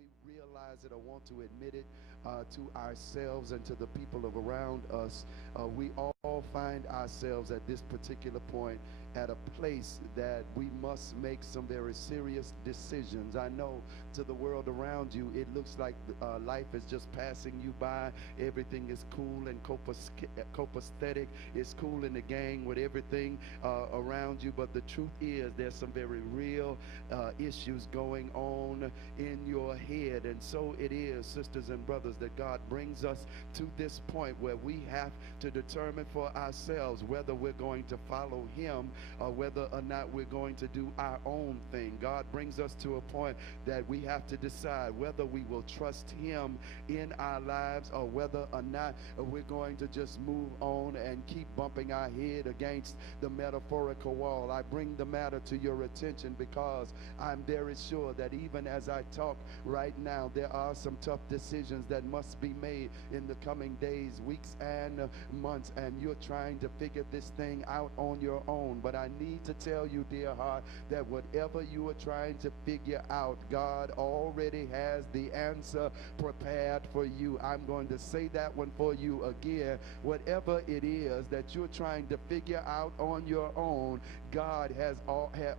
we realize it or want to admit it to ourselves and to the people of around us, we all find ourselves at this particular point at a place that we must make some very serious decisions. I know to the world around you, it looks like life is just passing you by. Everything is cool and copacetic. It's cool in the gang with everything around you. But the truth is, there's some very real issues going on in your head. And so it is, sisters and brothers, that God brings us to this point where we have to determine for ourselves whether we're going to follow him or whether or not we're going to do our own thing. God brings us to a point that we have to decide whether we will trust him in our lives or whether or not we're going to just move on and keep bumping our head against the metaphorical wall. I bring the matter to your attention because I'm very sure that even as I talk right now, there are some tough decisions that must be made in the coming days, weeks, and months, and you're trying to figure this thing out on your own. But I need to tell you, dear heart, that whatever you are trying to figure out, God already has the answer prepared for you. I'm going to say that one for you again. Whatever it is that you're trying to figure out on your own, God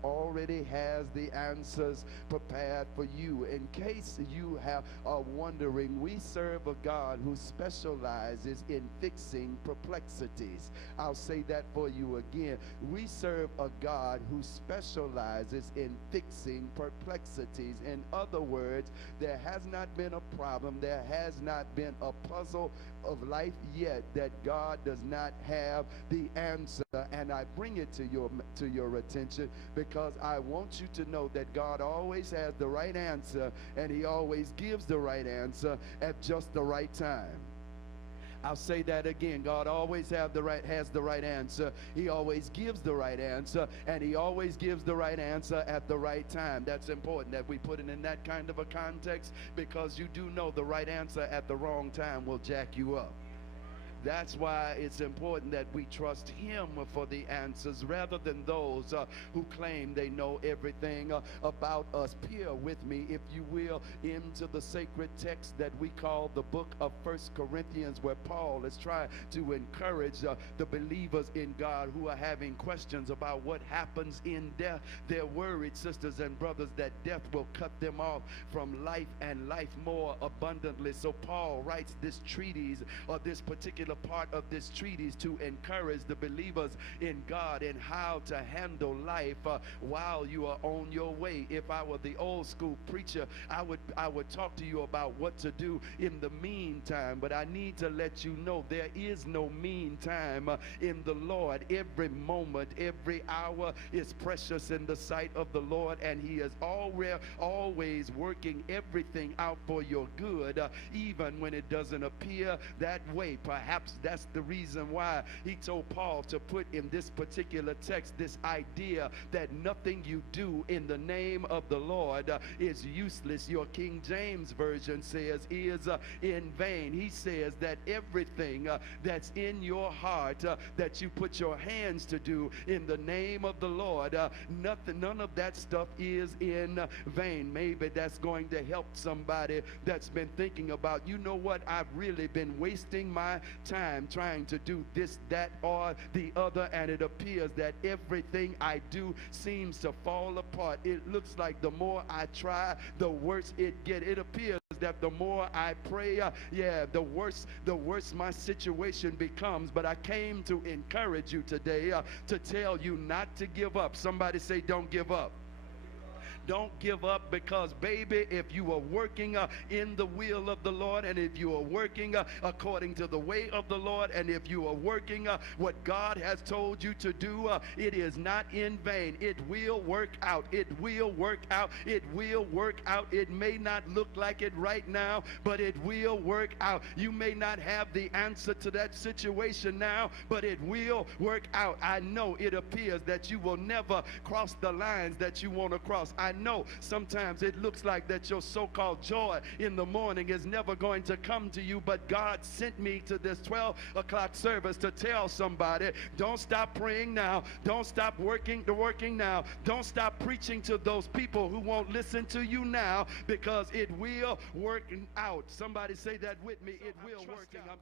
already has the answers prepared for you. In case you are wondering, we serve a God who specializes in fixing perplexities. I'll say that for you again. We serve a God who specializes in fixing perplexities. In other words, there has not been a problem, there has not been a puzzle of life yet that God does not have the answer. And I bring it to your attention because I want you to know that God always has the right answer, and he always gives the right answer at just the right time. I'll say that again. God always has the right answer. He always gives the right answer, and he always gives the right answer at the right time. That's important that we put it in that kind of a context, because you do know the right answer at the wrong time will jack you up. That's why it's important that we trust him for the answers rather than those who claim they know everything about us. Peer with me, if you will, into the sacred text that we call the book of 1 Corinthians, where Paul is trying to encourage the believers in God who are having questions about what happens in death. They're worried, sisters and brothers, that death will cut them off from life and life more abundantly. So Paul writes this treatise, or this particular part of this treatise, to encourage the believers in God and how to handle life while you are on your way. If I were the old school preacher, I would talk to you about what to do in the meantime, but I need to let you know there is no meantime in the Lord. Every moment, every hour is precious in the sight of the Lord, and he is always working everything out for your good, even when it doesn't appear that way. Perhaps that's the reason why he told Paul to put in this particular text this idea that nothing you do in the name of the Lord is useless. Your King James Version says is in vain. He says that everything that's in your heart that you put your hands to do in the name of the Lord, none of that stuff is in vain. Maybe that's going to help somebody that's been thinking about, you know what, I've really been wasting my time trying to do this, that, or the other, and it appears that everything I do seems to fall apart. It looks like the more I try, the worse it gets. It appears that the more I pray, the worse my situation becomes. But I came to encourage you today to tell you not to give up. Somebody say, don't give up. Don't give up, because, baby, if you are working in the will of the Lord, and if you are working according to the way of the Lord, and if you are working what God has told you to do, it is not in vain. It will work out. It will work out. It will work out. It may not look like it right now, but it will work out. You may not have the answer to that situation now, but it will work out. I know it appears that you will never cross the lines that you want to cross. I know sometimes it looks like that your so-called joy in the morning is never going to come to you, but God sent me to this 12 o'clock service to tell somebody, don't stop praying now. Don't stop working now. Don't stop preaching to those people who won't listen to you now, because it will work out. Somebody say that with me. It will work out. I'm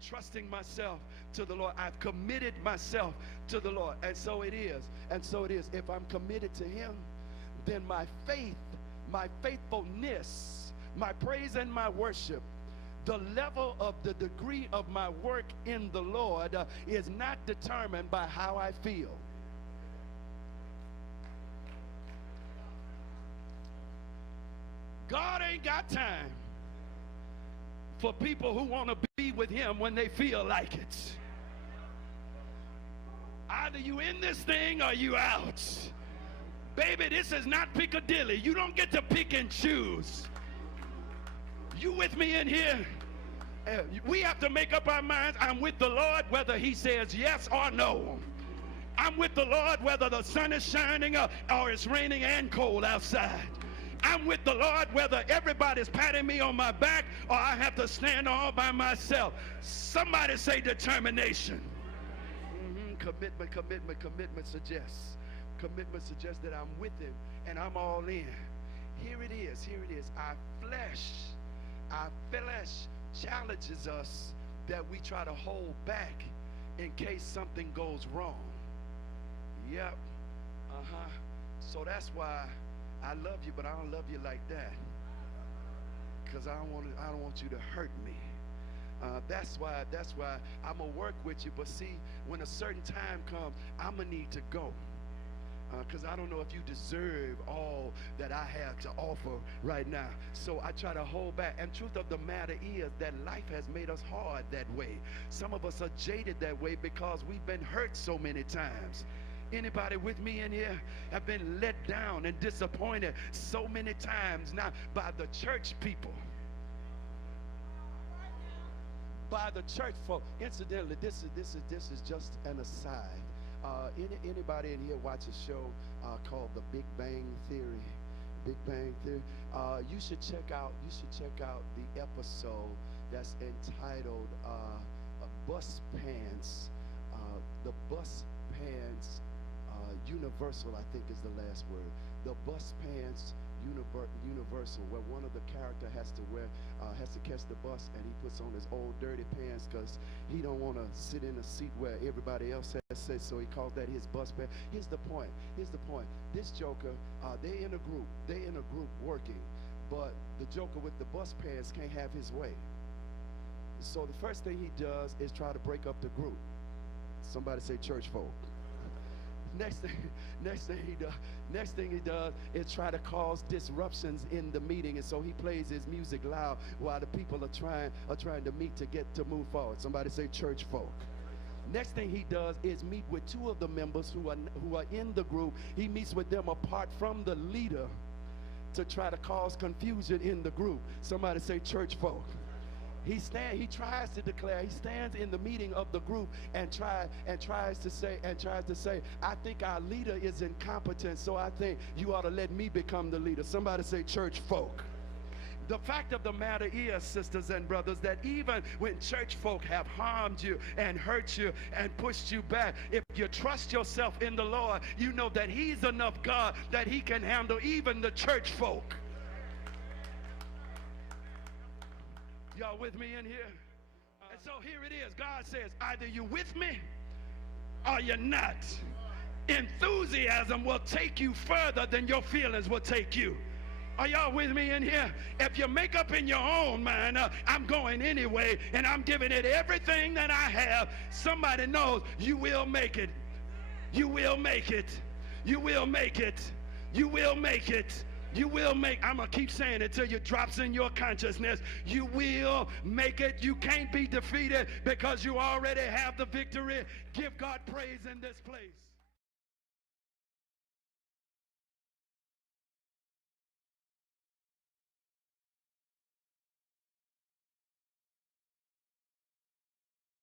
trusting myself to the Lord. I've committed myself to the Lord. And so it is. And so it is. If I'm committed to him, then my faith, my faithfulness, my praise and my worship, the level of the degree of my work in the Lord is not determined by how I feel. God ain't got time for people who want to be with him when they feel like it. Either you in this thing or you out. Baby, this is not Piccadilly. You don't get to pick and choose. You with me in here? We have to make up our minds. I'm with the Lord whether he says yes or no. I'm with the Lord whether the sun is shining or it's raining and cold outside. I'm with the Lord whether everybody's patting me on my back or I have to stand all by myself. Somebody say determination. Commitment suggests. Commitment suggests that I'm with him and I'm all in. Here it is. Our flesh challenges us that we try to hold back in case something goes wrong. Yep. So that's why I love you, but I don't love you like that, because I don't want you to hurt me. That's why I'm gonna work with you, but see, when a certain time comes, I'm gonna need to go, because I don't know if you deserve all that I have to offer right now. So I try to hold back. And truth of the matter is that life has made us hard that way. Some of us are jaded that way because we've been hurt so many times. Anybody with me in here have been let down and disappointed so many times now by the church people, by the church folk. Incidentally, this is just an aside. Anybody in here watch a show called The Big Bang Theory? Big Bang Theory. You should check out the episode that's entitled Bus Pants. The Bus Pants Universal, I think, is the last word. The Bus Pants Universal, where one of the character has to catch the bus, and he puts on his old dirty pants because he don't want to sit in a seat where everybody else has said, so he calls that his bus pants. Here's the point. This joker, they're in a group working, but the joker with the bus pants can't have his way. So the first thing he does is try to break up the group. Somebody say church folk. Next thing he does is try to cause disruptions in the meeting, and so he plays his music loud while the people are trying to meet to move forward. Somebody say church folk. Next thing he does is meet with two of the members who are in the group. He meets with them apart from the leader to try to cause confusion in the group. Somebody say church folk. He tries to declare, he stands in the meeting of the group and tries to say, I think our leader is incompetent, so I think you ought to let me become the leader. Somebody say church folk. The fact of the matter is, sisters and brothers, that even when church folk have harmed you and hurt you and pushed you back, if you trust yourself in the Lord, you know that he's enough God that he can handle even the church folk. Y'all with me in here? And so here it is. God says, either you with me or you're not. Enthusiasm will take you further than your feelings will take you. Are y'all with me in here? If you make up in your own mind, I'm going anyway, and I'm giving it everything that I have, somebody knows you will make it. You will make it. You will make it. You will make it. You will make, I'm going to keep saying it till it drops in your consciousness. You will make it. You can't be defeated because you already have the victory. Give God praise in this place.